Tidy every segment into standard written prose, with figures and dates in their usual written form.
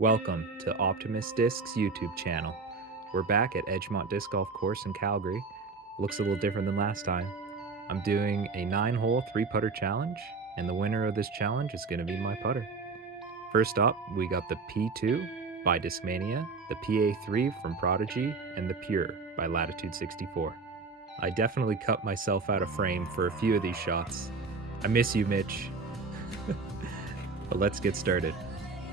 Welcome to Optimus Disc's YouTube channel. We're back at Edgemont Disc Golf Course in Calgary. Looks a little different than last time. I'm doing a 9-hole 3-putter challenge, and the winner of this challenge is going to be my putter. First up, we got the P2 by Discmania, the PA3 from Prodigy, and the Pure by Latitude 64. I definitely cut myself out of frame for a few of these shots. I miss you, Mitch. But let's get started.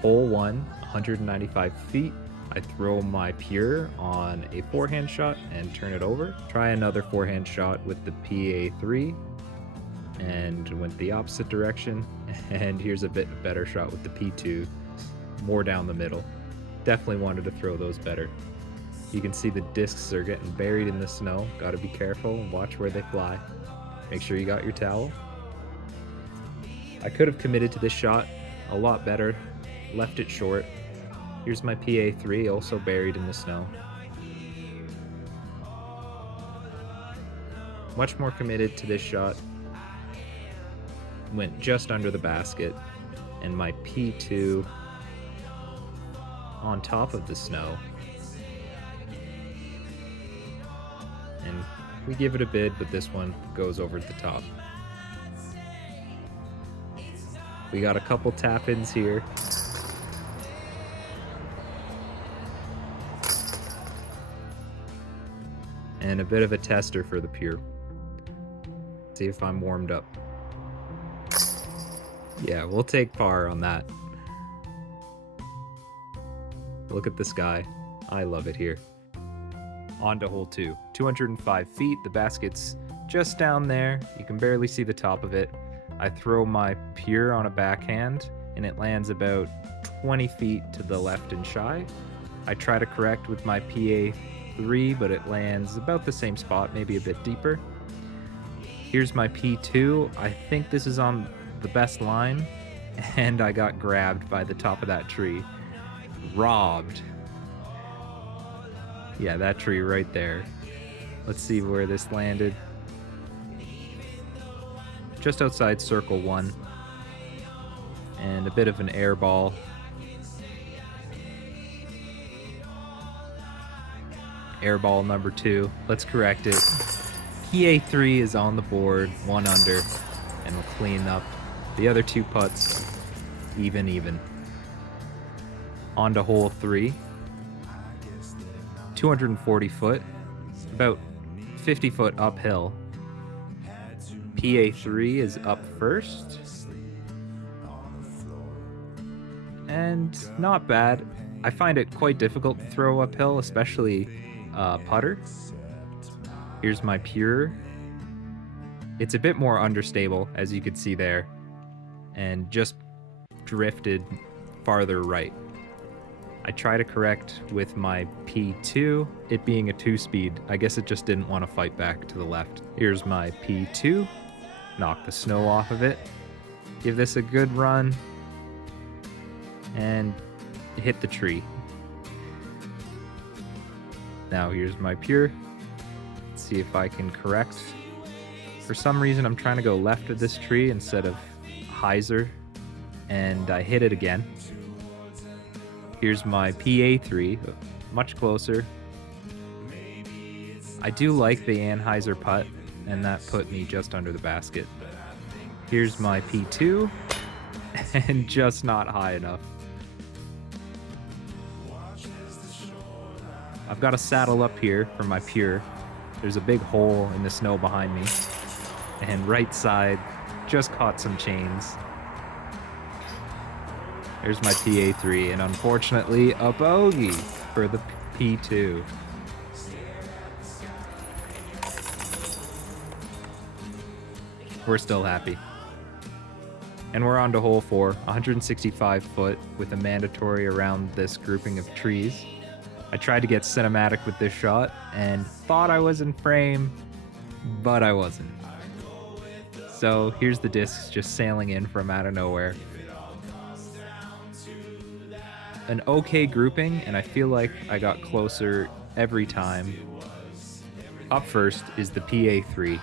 Hole 1, 195 feet. I throw my Pure on a forehand shot and turn it over. Try another forehand shot with the PA3 and went the opposite direction. And here's a bit better shot with the P2, more down the middle. Definitely wanted to throw those better. You can see the discs are getting buried in the snow. Gotta be careful and watch where they fly. Make sure you got your towel. I could have committed to this shot a lot better. Left it short. Here's my PA3, also buried in the snow. Much more committed to this shot. Went just under the basket, and my P2 on top of the snow. And we give it a bid, but this one goes over the top. We got a couple tap-ins here. And a bit of a tester for the Pure. See if I'm warmed up. Yeah, we'll take par on that. Look at the sky. I love it here. On to hole 2. 205 feet. The basket's just down there. You can barely see the top of it. I throw my Pure on a backhand, and it lands about 20 feet to the left and shy. I try to correct with my PA3, but it lands about the same spot, maybe a bit deeper. Here's my P2. I think this is on the best line, and I got grabbed by the top of that tree. Robbed. Yeah, that tree right there. Let's see where this landed. Just outside circle 1. And a bit of an air ball. Air ball number 2. Let's correct it. PA3 is on the board, 1 under, and we'll clean up the other 2 putts. Even. On to hole 3. 240 foot, about 50 foot uphill. PA3 is up first. And not bad. I find it quite difficult to throw uphill, especially putter. Here's my Pure. It's a bit more understable, as you could see there, and just drifted farther right. I try to correct with my P2, it being a 2-speed. I guess it just didn't want to fight back to the left. Here's my P2. Knock the snow off of it. Give this a good run. And hit the tree. Now here's my Pure. Let's see if I can correct. For some reason I'm trying to go left of this tree instead of hyzer. And I hit it again. Here's my PA3, much closer. I do like the Anheuser putt, and that put me just under the basket. Here's my P2, and just not high enough. I've got to saddle up here for my Pure. There's a big hole in the snow behind me, and right side just caught some chains. There's my PA3, and unfortunately, a bogey for the P2. We're still happy. And we're on to hole 4, 165 foot with a mandatory around this grouping of trees. I tried to get cinematic with this shot and thought I was in frame, but I wasn't. So here's the discs just sailing in from out of nowhere. An okay grouping, and I feel like I got closer every time. Up first is the PA3.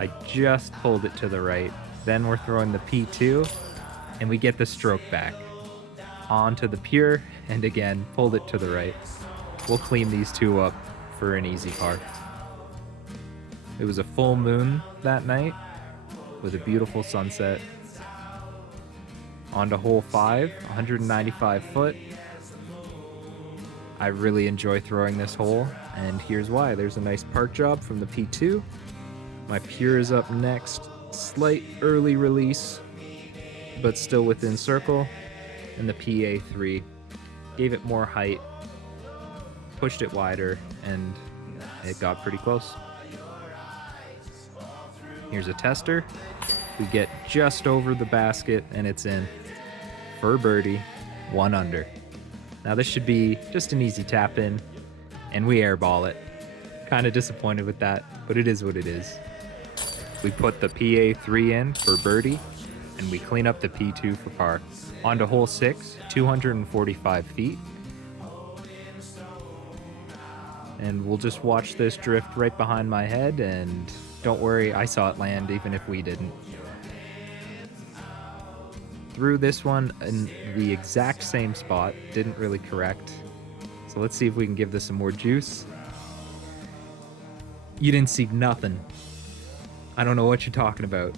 I just pulled it to the right. Then we're throwing the P2, and we get the stroke back. onto the pure, and again, pulled it to the right. We'll clean these two up for an easy par. It was a full moon that night with a beautiful sunset. On to hole 5, 195 foot. I really enjoy throwing this hole, and here's why. There's a nice park job from the P2. My pure is up next. Slight early release, but still within circle. And the PA3 gave it more height, pushed it wider, and it got pretty close. Here's a tester. We get just over the basket, and it's in for birdie, 1 under. Now this should be just an easy tap in, and we airball it. Kind of disappointed with that, but it is what it is. We put the PA3 in for birdie, and we clean up the P2 for par. On to hole 6, 245 feet. And we'll just watch this drift right behind my head, and don't worry, I saw it land even if we didn't. Threw this one in the exact same spot, didn't really correct. So let's see if we can give this some more juice. You didn't see nothing. I don't know what you're talking about.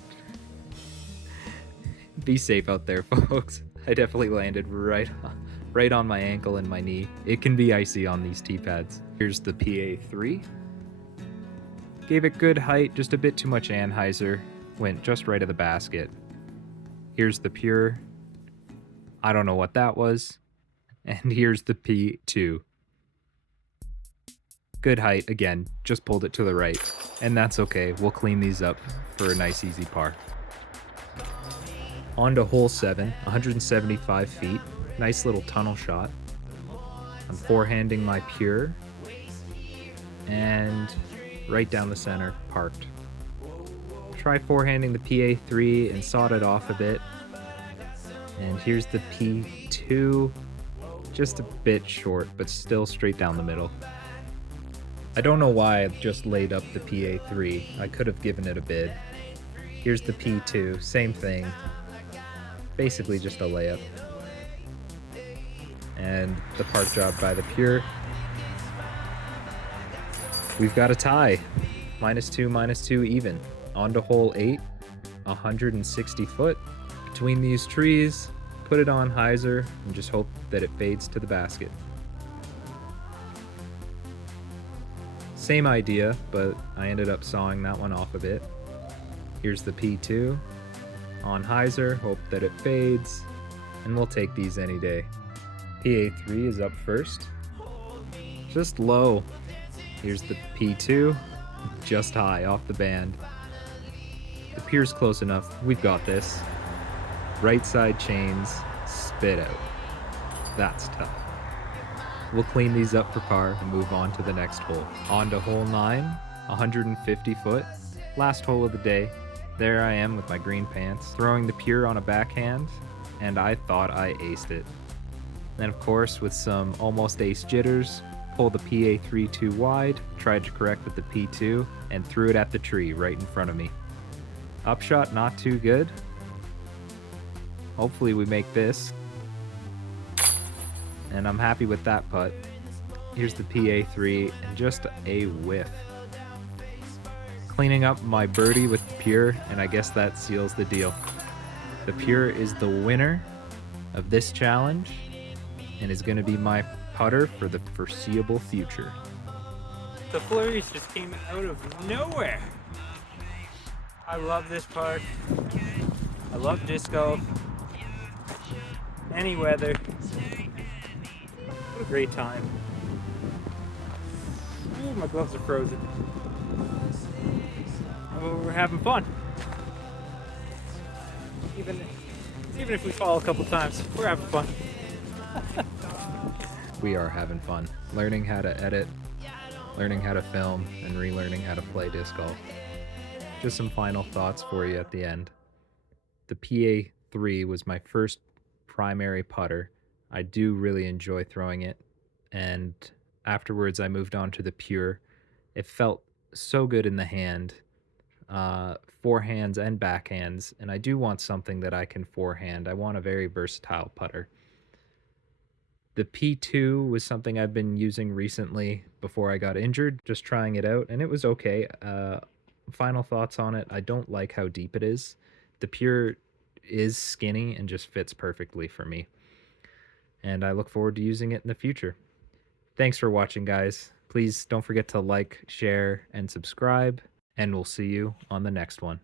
Be safe out there, folks. I definitely landed right on my ankle and my knee. It can be icy on these tee pads. Here's the PA3. Gave it good height, just a bit too much anhyzer. Went just right of the basket. Here's the pure. I don't know what that was. And here's the P2. Good height, again, just pulled it to the right. And that's okay, we'll clean these up for a nice easy par. On to hole 7, 175 feet. Nice little tunnel shot. I'm forehanding my pure. And right down the center, parked. Try forehanding the PA3 and sawed it off a bit. And here's the P2. Just a bit short, but still straight down the middle. I don't know why I just laid up the PA3. I could have given it a bid. Here's the P2, same thing. Basically just a layup. And the park job by the pure. We've got a tie. -2, even. On to hole 8, 160 foot. Between these trees, put it on hyzer and just hope that it fades to the basket. Same idea, but I ended up sawing that one off a bit. Here's the P2. On hyzer, hope that it fades, and we'll take these any day. PA3 is up first. Just low. Here's the P2, just high off the band. The pier's close enough, we've got this. Right side chains, spit out. That's tough. We'll clean these up for par and move on to the next hole. On to hole 9, 150 foot. Last hole of the day. There I am with my green pants, throwing the pure on a backhand, and I thought I aced it. Then of course, with some almost ace jitters, pulled the PA3 too wide, tried to correct with the P2, and threw it at the tree right in front of me. Upshot not too good. Hopefully we make this. And I'm happy with that putt. Here's the PA3, and just a whiff. Cleaning up my birdie with the pure, and I guess that seals the deal. The pure is the winner of this challenge, and is going to be my putter for the foreseeable future. The flurries just came out of nowhere. I love this park. I love disc golf. Any weather. What a great time. Ooh, my gloves are frozen. Oh, we're having fun. Even if we fall a couple times, we're having fun. We are having fun. Learning how to edit, learning how to film, and relearning how to play disc golf. Just some final thoughts for you at the end. The PA3 was my first primary putter. I do really enjoy throwing it, and afterwards I moved on to the pure. It felt so good in the hand, forehands and backhands, and I do want something that I can forehand. I want a very versatile putter. The P2 was something I've been using recently before I got injured, just trying it out, and it was okay. Final thoughts on it: I don't like how deep it is. The Pure is skinny and just fits perfectly for me, and I look forward to using it in the future. Thanks for watching, guys. Please don't forget to like, share, and subscribe, and we'll see you on the next one.